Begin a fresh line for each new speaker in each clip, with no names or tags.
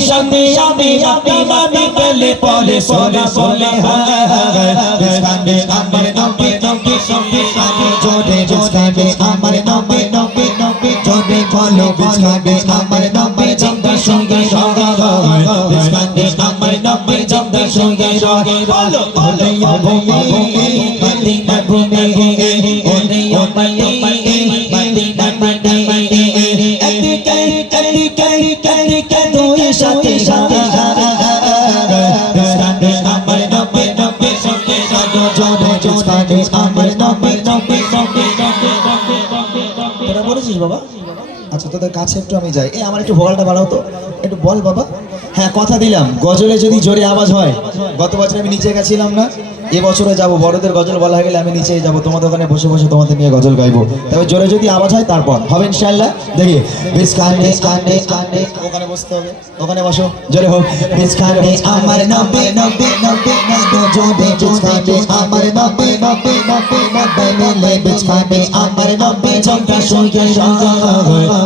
शक्ति शक्ति शक्ति माती पले पले सोले सोले हमारे अमर नम्बे नम्बे नम्बे जोड़े जोड़े अमर नम्बे नम्बे नम्बे जोड़े बोलो बोलो अमर नम्बे जंगल संगे संगे अमर नम्बे जंगल संगे संगे बोलो बोलो भूमि भूमि मदीना भूमि भूमि ओने ओने জোরে আমার নবে নবে সঙ্গে সঙ্গে
তোরা বলেছিস বাবা আচ্ছা তোদের কাছে একটু আমি যাই এই আমার একটু ভোগালটা বাড়াও তো একটু বল বাবা হ্যাঁ কথা দিলাম গজলে যদি জোরে আওয়াজ হয় গত বছর আমি নিচে গেছিলাম না এবছরে যাব বড়দের গজল বলা হয়ে গেলে আমি নিচেই যাব তোমাদের ওখানে বসে বসে তোমাদের নিয়ে গজল গাইবো তবে জোরে যদি আওয়াজ হয় তারপর হবে ইনশাল্লাহ দেখি ওখানে বসতে হবে ওখানে বসো জোরে হোক আমার নবে নবে নবে জোরে আমার আমার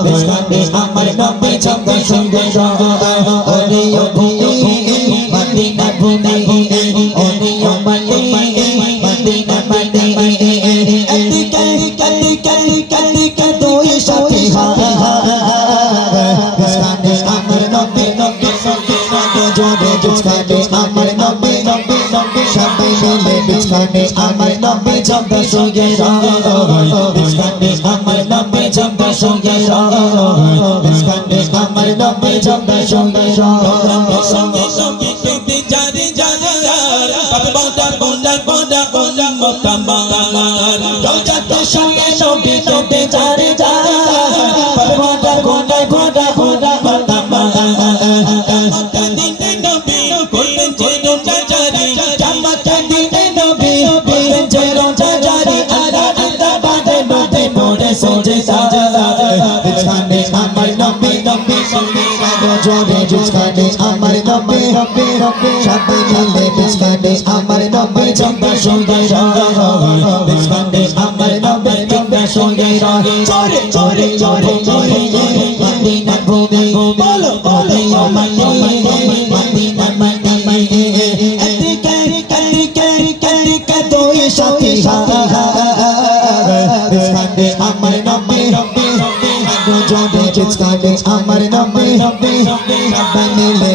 আমার নবে নবে নবে সবাই মিলে বিস্কানে আমার নবে চঙ্গা সঙ্গে সঙ্গে বিস্কানে আমার নবে চঙ্গা সঙ্গে সঙ্গে বিস্কানে আমার নবে চঙ্গা সঙ্গে সঙ্গে
সঙ্গে সঙ্গে কেটে যারে যারে বাবা বাবা বন্ডা বন্ডা বন্ডা মতা মার
রোজাতে সঙ্গে সঙ্গে কেটে যারে যারে বাবা বাবা গোটা গোটা গোটা
জোরে
বিছানে আমার নবী নবী নবী সবাই মিলে বিছানে আমার নবী চম্বা সঙ্গে সঙ্গে বিছানে আমার নবী চম্বা সঙ্গে সঙ্গে জোরে জোরে জোরে জোরে মদিনা ভূমি বলো বলো মদিনা মদিনা মদিনা এদিকে এদিকে এদিকে দুই সাথী বিস্কানে নবে নবে জোরে বিস্কানে আমার নবে নবে নবে নবে মিলে